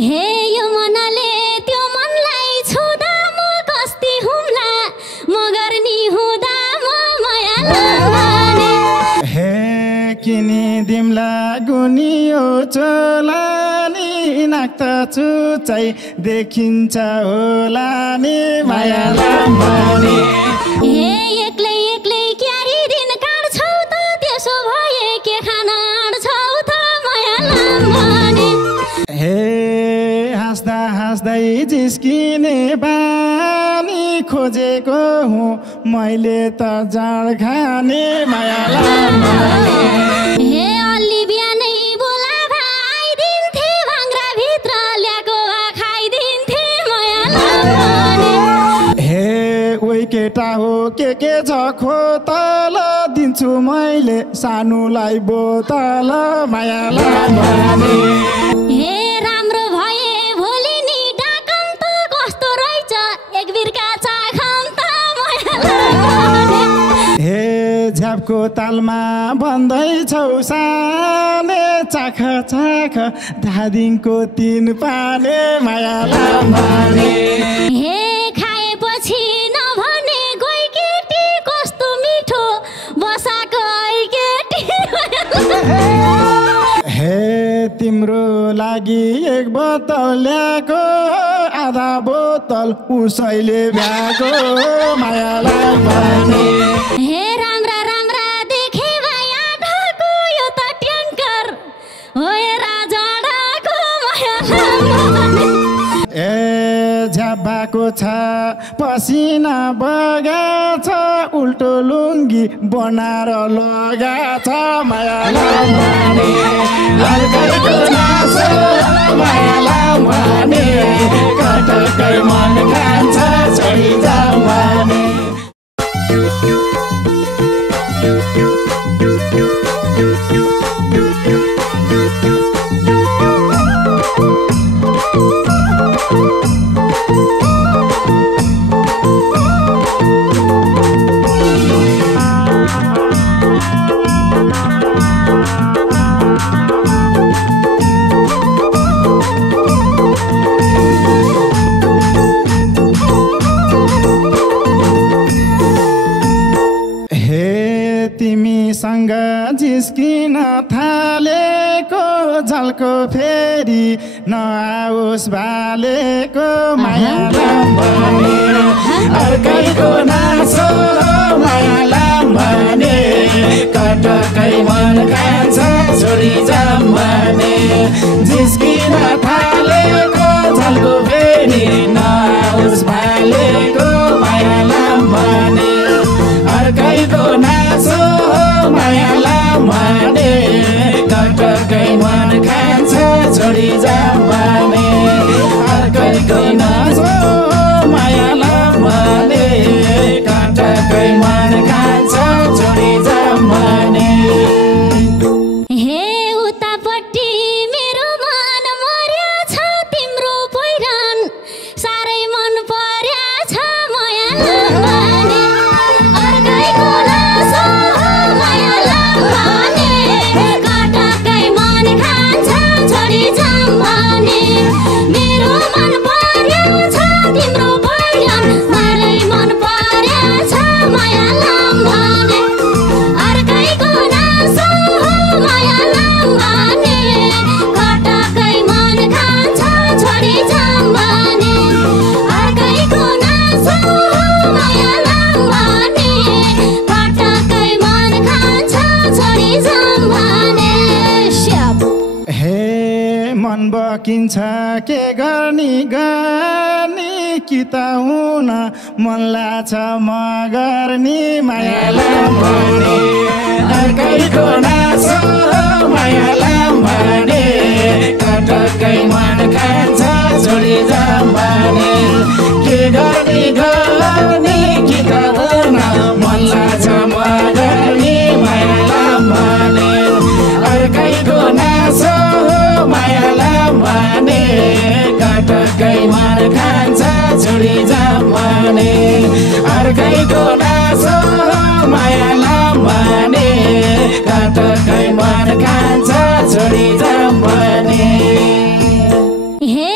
हे यो मनले त्यो मनलाई छुदा म कस्ती हुम्ला मगर नि हुँदा म माया लाग्ने हे किनी दिमला गुनियो चोलानी नाक्ता चुचाइ देखिन्छ होला नि माया लाग्ने हे एक्लै एक्लै क्यारी दिन काट्छौ त त्यसो भए के खाना आड्छौ त माया लाग्ने हे हाँस्दा हाँस्दै जिस्किने बानी खोजेको हुँ मैले त जाँड खाने माया लाग्ने हे अलि बिहानै बोलाभा आइदिन्थे भाङ्राभित्र ल्याएको खाइदिन्थे माया लाग्ने हे ओइ केटा हो के छ खोतल दिन्छु मैले सानुलाई बोतल माया लाग्ने हे राम्रो भए भोलि नि डाकम त कस्तो रहेछ एक बिर्का चाखम त माया लाग्ने हे झ्यापको तालमा बन्दैछौ साने चाख चाख धादिङको 3 पाने माया लाग्ने हे खाएपछि नभने गोइ केटी कस्तो मिठो बसाको ऐ केटी हे तिम्रो लागि 1 बोतल ल्याएको आधा बोतल उसैले भ्याएको माया लाग्ने हे राम्रा राम्रा देखे भाया ढाको यो त ट्याङ्कर हो ए राजा ढाको माया लाग्ने ए झ्याबाको छ पसिना बगाछ उल्टो लुङ्गी बनाएर लगाछ माया लाग्ने अर्कैको नासो माया लाग्ने कटकै मन खान्छ छोडी जाने तिमीसँग जिस्किन थालेको झल्को फेरि नआओस् भालेको माया लाग्ने अर्कैको नासो माया लाग्ने कटकै मन खान्छ छोडी जाने जिस्किन थालेको झल्को फेरि नआओस् भालेको माया लाग्ने अर्कैको नासो माया लाग्ने कटकै मन खान्छ छोडी जाने अर्कैको नासो माया लाग्ने कटकै मन खान्छ छोडी जाने हे उतापट्टि मेरो मन मर्या छ तिम्रो पहिरन साह्रै मन पर्या छ माया लाग्ने अर्कैको नासो माया लाग्ने कटकै मन खान्छ छोडी जाने मेरो मन पर्या छ तिम्रो पहिरन साह्रै मन पर्या छ माया लाग्ने अर्कैको नासो माया लाग्ने कटकै मन खान्छ छोडी जाने अर्कैको नासो माया लाग्ने कटकै मन खान्छ छोडी जाने हे मन बकिन्छ के गर्ने गर्ने कि त हुन मन लाग्छ म गर्ने माया लाग्ने अर्कैको नासो माया लाग्ने कटकै मन खान्छ छोडी जाने के गर्ने गर्ने कि त हुन मन लाग्छ म गर्ने माया लाग्ने अर्कैको नासो माया लाग्ने कटकै मन खान्छ छोडी जाने अर्कैको नासो माया लाग्ने कटकै मन खान्छ छोडी जाने हे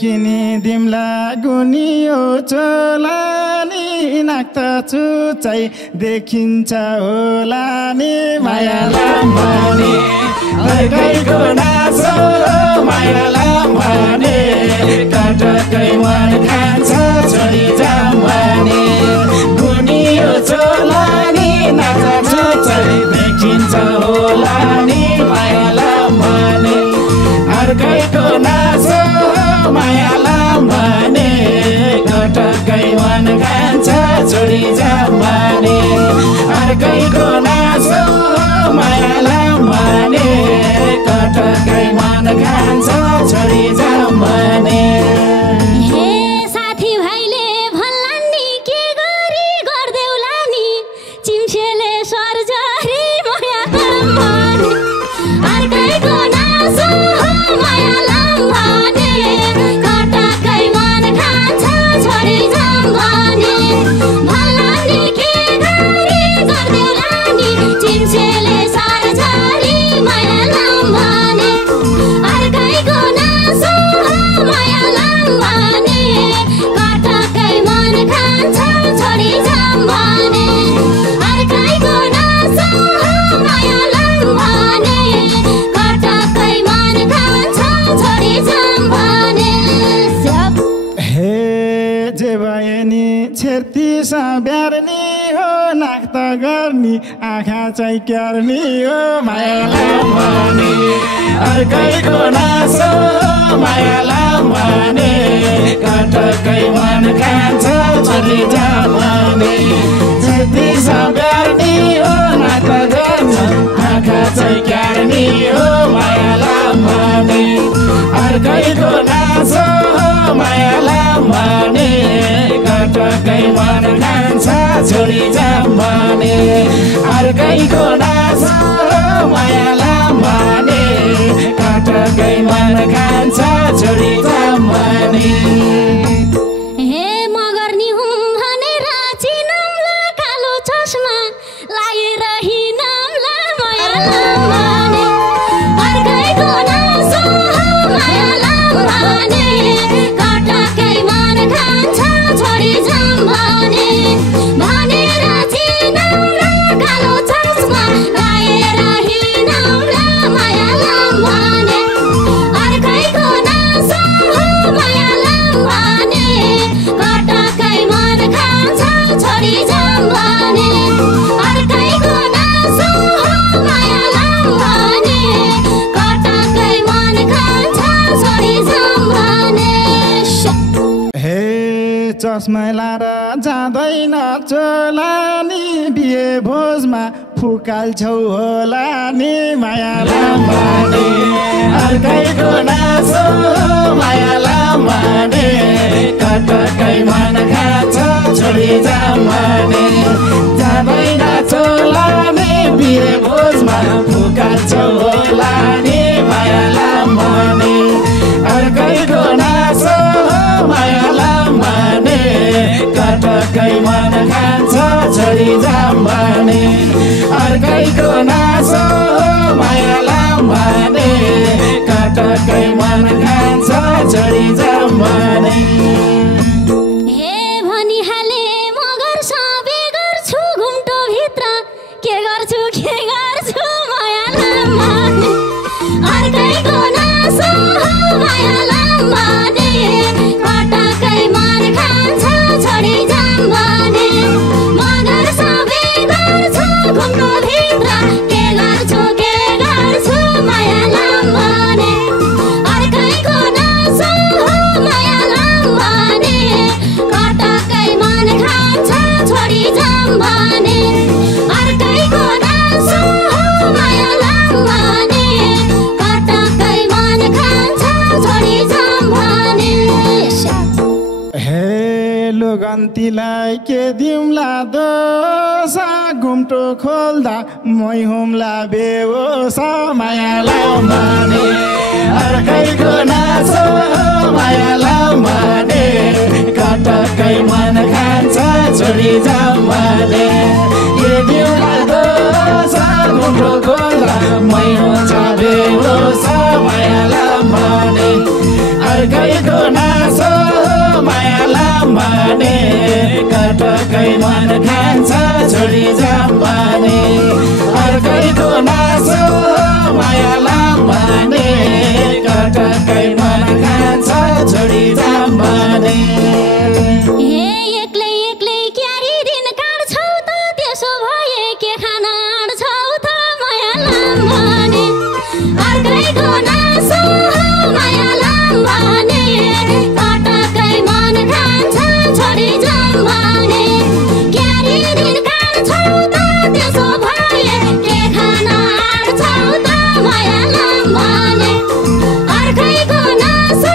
किनी दिम्ला गुनियो चोलानी नाक चुचाइ देखिन्छ होला नि माया लाम्बानी अर्कैको नासो माया लाम्बानी कटकै मन खान्छ छोरी जाम्बानी गुनियो चोलानी नाक चुचाइ देखिन्छ होला नि माया लाम्बानी अर्कैको नासो माया लाम्बानी कटकै मन खान्छ छोरी जाम्बानी अर्कैको नासो माया लाम्बानी कटकै मन खान्छ छोरी जाम्बानी हे साथी भाइले भन्लान् नि के गरी गर्देउला नि चिम्सेले सर्जरी माया लाम्बानी अर्कैको नासो माया लाम्बानी कटकै मन खान्छ छोरी जाम्बानी भन्लान् नि के गरी गर्देउला नि चिम्सेले सर्जरी माया लाम्बानी अर्कैको नासो माया लाम्बानी कटकै मन खान्छ छोरी जाम्बानी अर्कैको नासो माया लाम्बानी कटकै मन खान्छ छोरी जाम्बानी हे जे भए नि छेर्ती साब्यार्नी हो नाक त गर्नी आँखा चाहिँ क्यार्नी हो माया लाम्बानी अर्कैको नासो माया लाम्बानी कटकै मन खान्छ छोरी जाम्बानी छेर्ती साब्यार्नी हो नाक त गर्नी आँखा चाहिँ क्यार्नी हो माया लाम्बानी अर्कैको नासो माया लाम्बानी कटकै मन खान्छ छोरी जाम्बानी अर्कैको नासो माया लाम्बानी कटकै मन खान्छ छोरी जाम्बानी हे मगर्नी हुँ भनेर चिनाउँला कालो चस्मा लागेर हिँडाउँला माया लाम्बानी अर्कैको नासो माया लाम्बानी कटकै मन खान्छ छोरी जाम्बानी भनेर चिनाउँला कालो चस्मा लागेर हिँडाउँला माया लाम्बानी अर्कैको नासो माया लाम्बानी कटकै मन खान्छ छोरी जाम्बानी अर्कैको नासो माया लाम्बानी कटकै मन खान्छ छोरी जाम्बानी हे चस्मा लाएर जाँदैन चोलानी बिहे भोजमा फुकाल्छौ होला नि माया लाम्बानी अर्कैको नासो माया लाम्बानी कटकै मन खान्छ छोरी जाम्बानी जाँदैन चोलानी बिहे भोजमा फुकाल्छौ होला नि माया लाम्बानी अर्कैको नासो माया लाम्बानी कटकै मन खान्छ छोरी जाम्बानी अर्कैको नासो माया लाम्बानी कटकै मन खान्छ छोरी जाम्बानी हे भनिहाले मगर सबे गर्छु घुम्टो भित्र के गर्छु माया लाम्बानी अर्कैको नासो माया लाम्बानी कटकै मन खान्छ छोरी जाम्बानी मगर सबे गर्छु घुम्टो भित्र के गर्छु माया लाम्बानी अर्कैको नासो माया लाम्बानी कटकै मन खान्छ छोरी जाम्बानी अर्कैको नासो माया लाम्बानी कटकै मन खान्छ छोरी जाम्बानी हे लोगन्तीलाई के दिउँला दोसा घुम्टो खोल्दा मै हुम्ला बेहोसा माया लाम्बानी अर्कैको नासो माया लाम्बानी कटकै मन खान्छ छोरी जाम्बानी के दिउँला दोसा घुम्टो खोल्दा मै हुन्छ बेहोसा माया लाम्बानी अर्कैको नासो भने कटकै मन खान्छ छोडी जाम भने अर्कैको नासो माया लाम भने कटकै मन खान्छ छोडी जाम भने हे एक्लै एक्लै क्यारी दिन काट्छौ त त्यसो भए के खाना आँट्छौ त माया लाम भने अर्कैको नासो माया लाम भने कटकै मन खान्छ छोडी जाम भने क्यारी दिन काट्छौ त त्यसो भए के खाना आँट्छौ त माया लाम भने अर्कैको नासो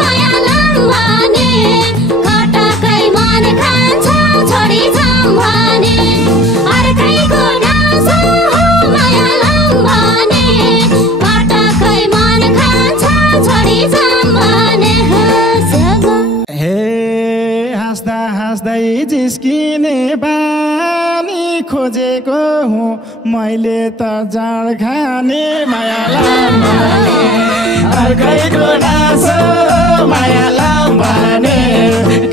माया लाम भने कटकै मन खान्छ छोडी जाम भने अर्कैको नासो माया लाम भने कटकै मन खान्छ छोडी जाम भने हे हाँस्दा हाँस्दै जिस्किने बानी खोजेको हुँ मैले त जाँड खाने माया लाम भने अर्कैको नासो माया लाम भने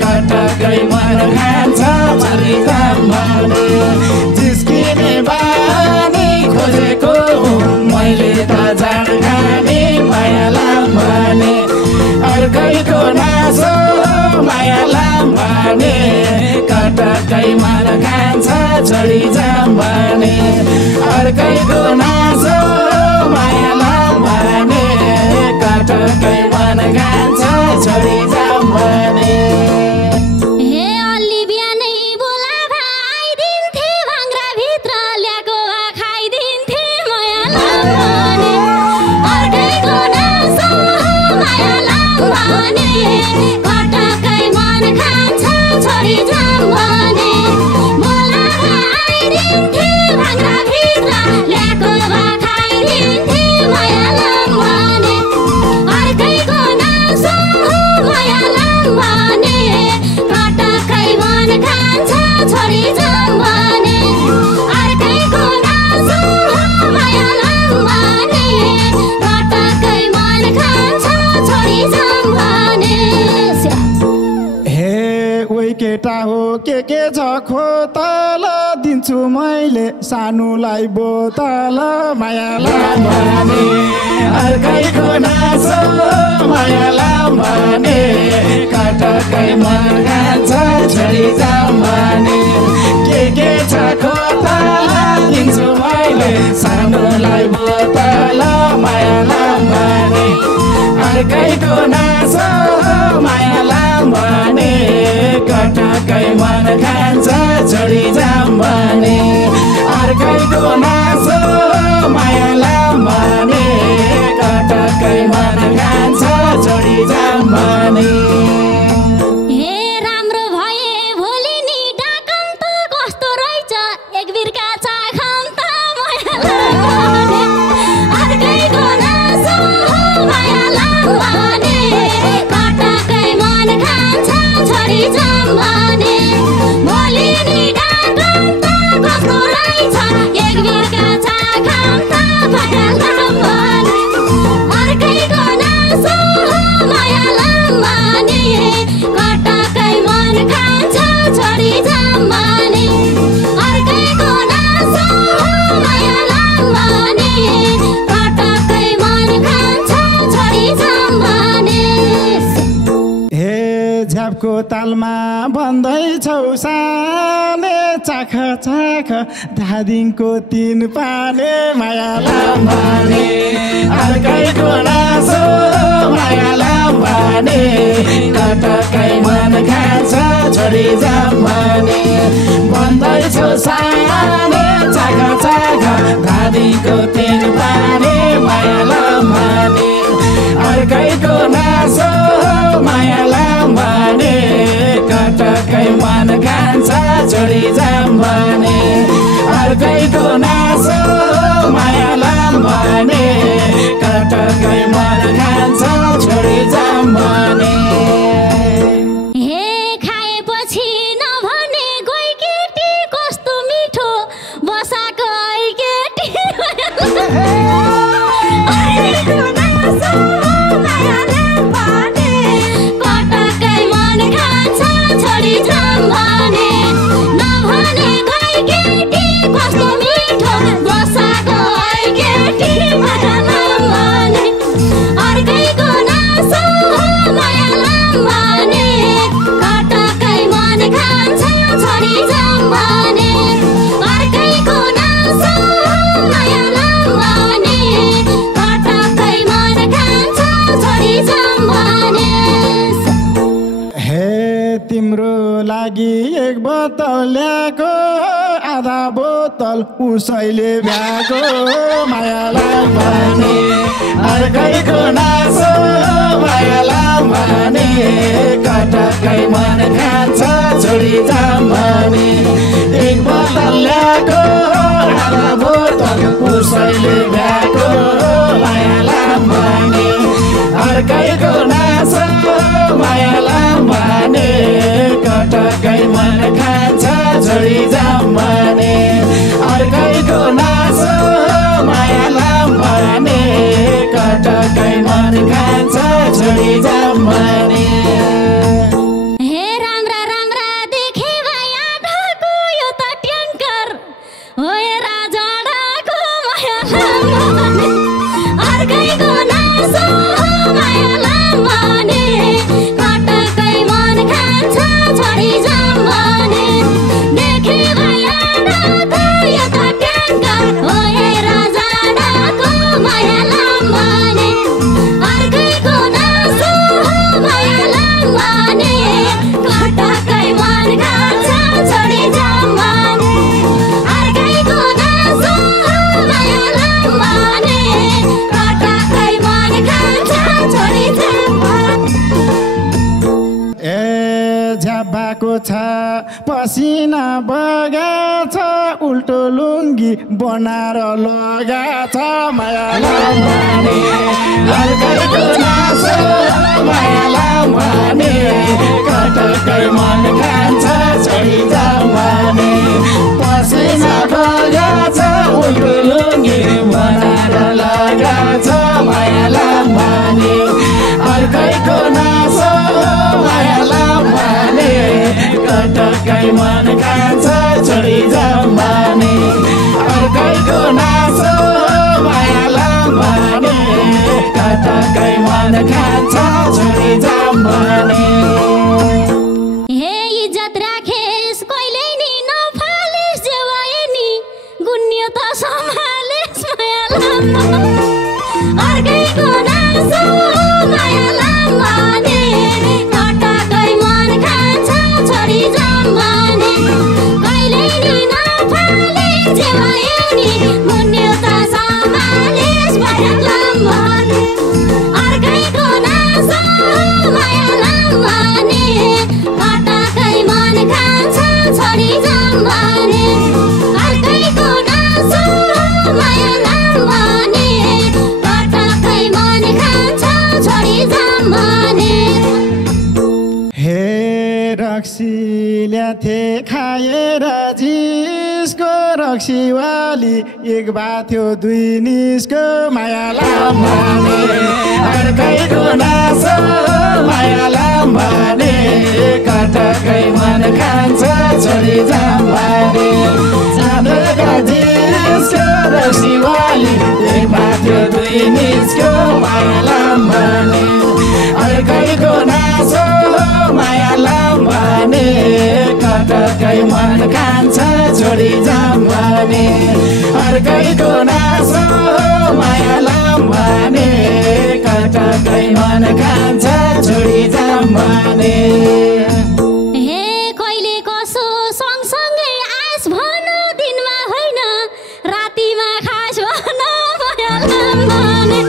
कटकै मन खान्छ छोडी जाम भने जिस्किने बानी खोजेको हुँ मैले त जाँड खाने माया लाम भने अर्कैको नासो माया लाम भने कटकै मन खान्छ छोडी जाम भने अर्कैको नासो माया लाम भने कटकै मन खान्छ छोडी जाम भने हे अलि बिहानै बोलाभा आइदिन्थे भाङ्राभित्र ल्याएको भा खाइदिन्थे माया लाम भने अर्कैको नासो माया लाम भने कटकै मन खान्छ छोडी जाम भने बोलाभा आइदिन्थे भाङ्राभित्र ल्याएको भा खाइदिन्थे माया लाम भने अर्कैको नासो माया लाम भने कटकै मन खान्छ छोडी जाम भने अर्कैको नासो माया लाम भने कटकै मन खान्छ छोडी जाम भने हे ओइ केटा हो के छ खोतल दिन्छु मैले सानुलाई बोतल माया लाम भने अर्कैको नासो माया लाम भने कटकै मन खान्छ छोडी जाम भने के छ खोतल दिन्छु मैले सानुलाई बोतल माया लाम भने अर्कैको नासो माया लाम भने कटकै मन खान्छ छोडी जाम भने अर्कैको नासो माया लाम भने कटकै मन खान्छ छोडी जाम भने हे राम्रो भए भोलि नि डाकम त कस्तो रहेछ एक बिर्का चाखम त माया लाम भने अर्कैको नासो माया लाम भने कटकै मन खान्छ छोडी जाम भने भोलि नि डाकम त कस्तो रहेछ एक बिर्का चाखम त माया लाम भने अर्कैको नासो माया लाम भने कटकै मन खान्छ छोडी जाम भने अर्कैको नासो माया लाम भने कटकै मन खान्छ छोडी जाम भने हे झ्यापको तालमा भन्दैछौ साने चाख चाख धादिङको 3 पाने माया लाम भने अर्कैको नासो माया लाम भने कटकै मन खान्छ छोडी जाम भने भन्दैछौ साने चाख चाख धादिङको 3 पाने माया लाम भने अर्कैको नासो माया लाम भने कटकै मन खान्छ छोडी जाम भने अर्कैको नासो माया लाम भने कटकै मन खान्छ छोडी जाम भने हे खाएपछि नभने गई केटी कस्तो मिठो बसाको आई केटी माया लाम भने कटकै मन खान्छ छोडी लागि एक बोतल ल्याएको आधा बोतल उसैले भ्याएको मायालाई भने अर्कैको नासो मायालाई भने कटकै मन खान्छ छोडी जाम भने एक बोतल ल्याएको आधा बोतल उसैले भ्याएको मायालाई भने अर्कैको नासो मायालाई भने कटकै मन खान्छ छोडी जाम भने अर्कैको नासो मायालाई भने कटकै मन खान्छ छोडी जाम भने हे राम्रा राम्रा देखे माया ढाको यो त ट्याङ्कर हो ए राजा ढाको मायालाई भने अर्कैको नासो मायालाई भने कटकै मन खान्छ छोडी जाम भने देखे माया ढाको यो त ट्याङ्कर हो ए राजा ढाको मायालाई भने अर्कैको नासो मायालाई भने कटकै मन खान्छ छोडी जाम भने अर्कैको नासो मायालाई भने कटकै मन खान्छ छोडी जाम ए झ्याबाको छ पसिना बगाछ उल्टो लुङ्गी बनाएर लगाछ मायालाई भने अर्कैको नासो मायालाई भने कटकै मन खान्छ छोडी जाम भने पसिना बगाछ उल्टो लुङ्गी बनाएर लगाछ मायालाई भने अर्कैको नासो मायालाई भने कटकै मन खान्छ छोडी जाम भने अर्कैको नासो मायालाई भने कटकै मन खान्छ छोडी जाम भने हे इज्जत राखेस कहिले नि नफालेस जे भए नि गुन्यो त सम्हालेस मायालाई अर्कैको नासो मायालाई भने कटकै मन खान्छ छोडी जाम भने कहिले नि नफालेस जे भए नि गुन्यो त सम्हालेस मायालाई भने अर्कैको नासो मायालाई भने कटकै मन खान्छ छोडी जाम भने अर्कैको नासो मायालाई भने कटकै मन खान्छ छोडी जाम भने हे रक्सी ल्याथे खाएर जिसको रक्सीवाली एक बाथ्यो दुई निस्को मायालाई भने अर्कैको नासो मायालाई भने कटकै मन खान्छ छोडी जाम भने जाँदा जिसको रक्सीवाली एक बाथ्यो दुई निस्को मायालाई भने अर्कैको नासो मायालाई भने कटकै मन खान्छ छोडी जाम भने अर्कैको नासो मायालाई भने कटकै मन खान्छ छोडी जाम भने हे कहिले कसो सँगसँगै आस भन दिनमा होइन रातिमा खास भन मायालाई भने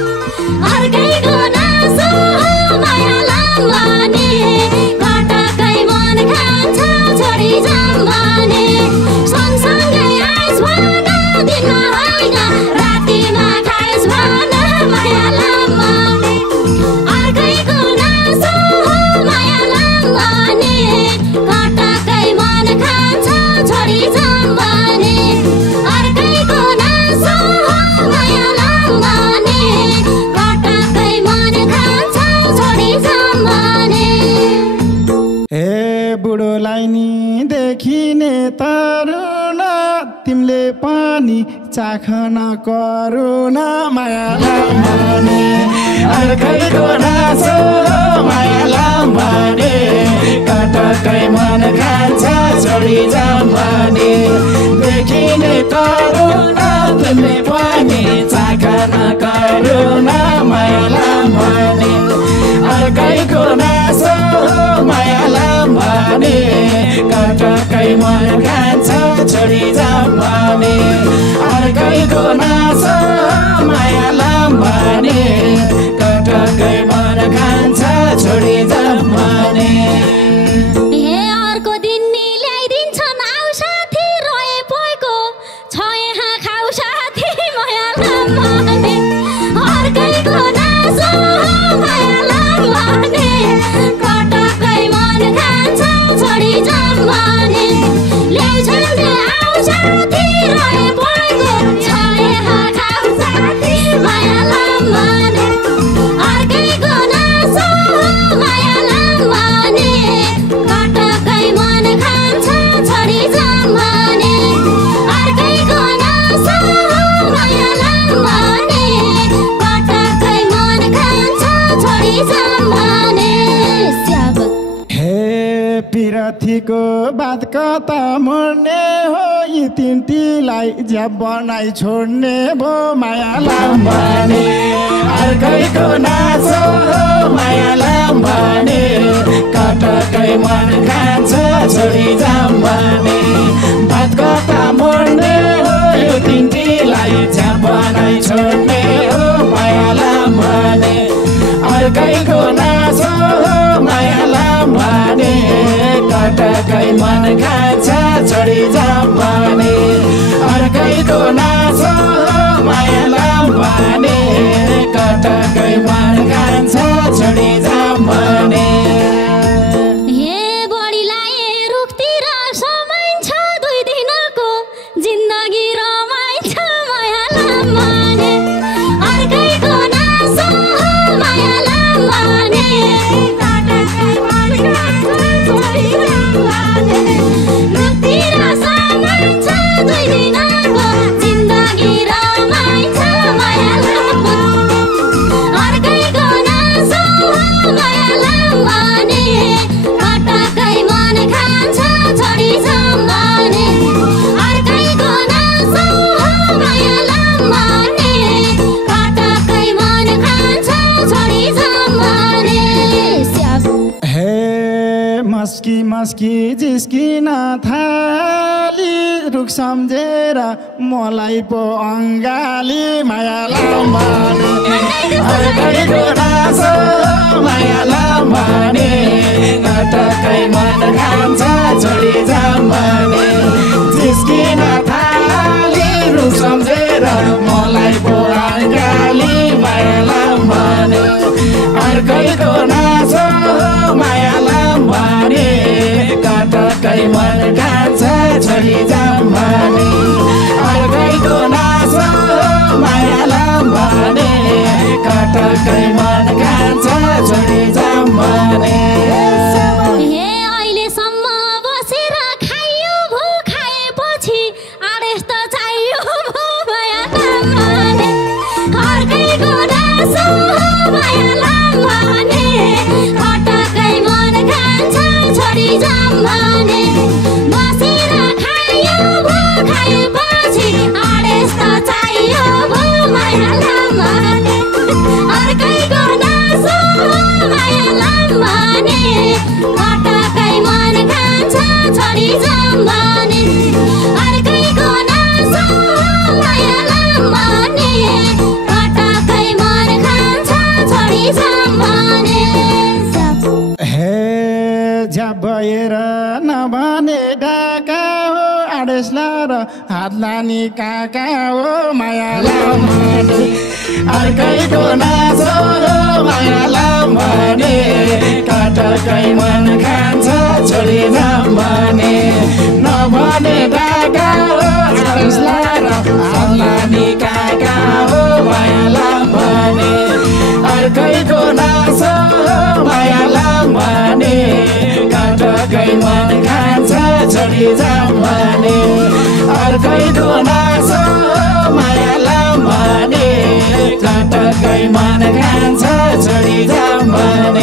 अर्कैको नासो मायालाई भने कटकै मन खान्छ छोडी जाम भने सँगसँगै आस भन दिनमा होइन रातिमा खास भन मायालाई भने अर्कैको नासो मायालाई भने कटकै मन खान्छ छोडी जाम भने अर्कैको नासो मायालाई भने कटकै मन खान्छ छोडी जाम भने हे बुढोलाई नि देखिने तरुण तिमीले पनि चाखन करुण मायालाई भने अर्कैको नासो मायालाई भने कटकै मन खान्छ छोडी जाम भने देखिने तरुण तिमीले पनि चाखन करुण मायालाई भने अर्कैको नासो मायालाई भने कटकै मन खान्छ छोडी जाम भने अर्कैको नासो माया लाम भने कटकै मन खान्छ छोडी जाम भने हे अर्को दिन नि ल्याइदिन्छन् आउ साथी रोए पोइको छ यहाँ खाउ साथी माया लाम भने अर्कैको नासो माया लाम भने कटकै मन खान्छ छोडी जाम भने ल्याउँछन् रे आउ साथी रोए पोइको छ यहाँ खाउ साथी माया लाम भने अर्कैको नासो माया लाम भने कटकै मन खान्छ छोडी जाम भने अर्कैको नासो माया लाम भने कटकै मन खान्छ छोडी जाम भने स्याब हे पिरथीको बात कता मर्ने हो यी तिनटीलाई ज्याब बनाई छोड्ने भो माया लाम भने अर्कैको नासो माया लाम भने कटकै मन खान्छ छोडी जाम भने बात कता मर्ने हो यो तिनटीलाई ज्याब बनाई छोड्ने हो माया लाम भने अर्कैको नासो माया लाम भने कटकै मन खान्छ छोडी जाम भने अर्कैको नासो माया लाम भने कटकै मन खान्छ छोडी जाम भने हे बढीलाई रुखतिर समाइन्छ 2 दिनको जिन्दगी रमाइन्छ माया लाम भने अर्कैको नासो माया लाम भने कटकै मन खान्छ छोडी जाम भने रुखतिर समाइन्छ 2 दिनको जिन्दगी रमाइन्छ माया लाम अर्कैको नासो माया लाम भने कटकै मन खान्छ छोडी जाम भने अर्कैको नासो माया लाम भने कटकै मन खान्छ छोडी जाम भने स्याब हे मस्की मस्की जिस्किन थाली रुख सम्झेर मलाई पो अङ्गाली माया लाम भने अर्कैको नासो माया लाम भने कटकै मन खान्छ छोडी जाम भने जिस्किन थाली रुख सम्झेर मलाई पो अङ्गाली माया लाम भने अर्कैको नासो माया लाम भने कटकै मन खान्छ छोडी जाम भने अर्कैको नासो माया लाम भने कटकै मन खान्छ छोडी जाम भने हे अहिलेसम्म बसेर खाइयो भो खाएपछि आदेश त चाहियो भो माया लाम भने अर्कैको नासो माया लाम भने कटकै मन खान्छ छोडी जाम भने बसेर खाइयो भो खाएपछि आदेश त चाहियो भो माया लाम भने अर्कैको नासो माया लाम भने कटकै मन खान्छ छोडी जाम भने अर्कैको नासो माया लाम भने कटकै मन खान्छ छोडी जाम भने हे झ्याप भएर नभने डाका हो आदेश लाएर हात लाने काका हो माया लाम भने अर्कैको नासो माया लाम भने कटकै मन खान्छ छोडी जाम भने नभने डाका हो आदेश लाएर हात लाने काका हो माया लाम भने अर्कैको नासो माया लाम भने कटकै मन खान्छ छोडी जाम भने अर्कैको नासो माया लाम भने कटकै मन खान्छ छोडी जाम भने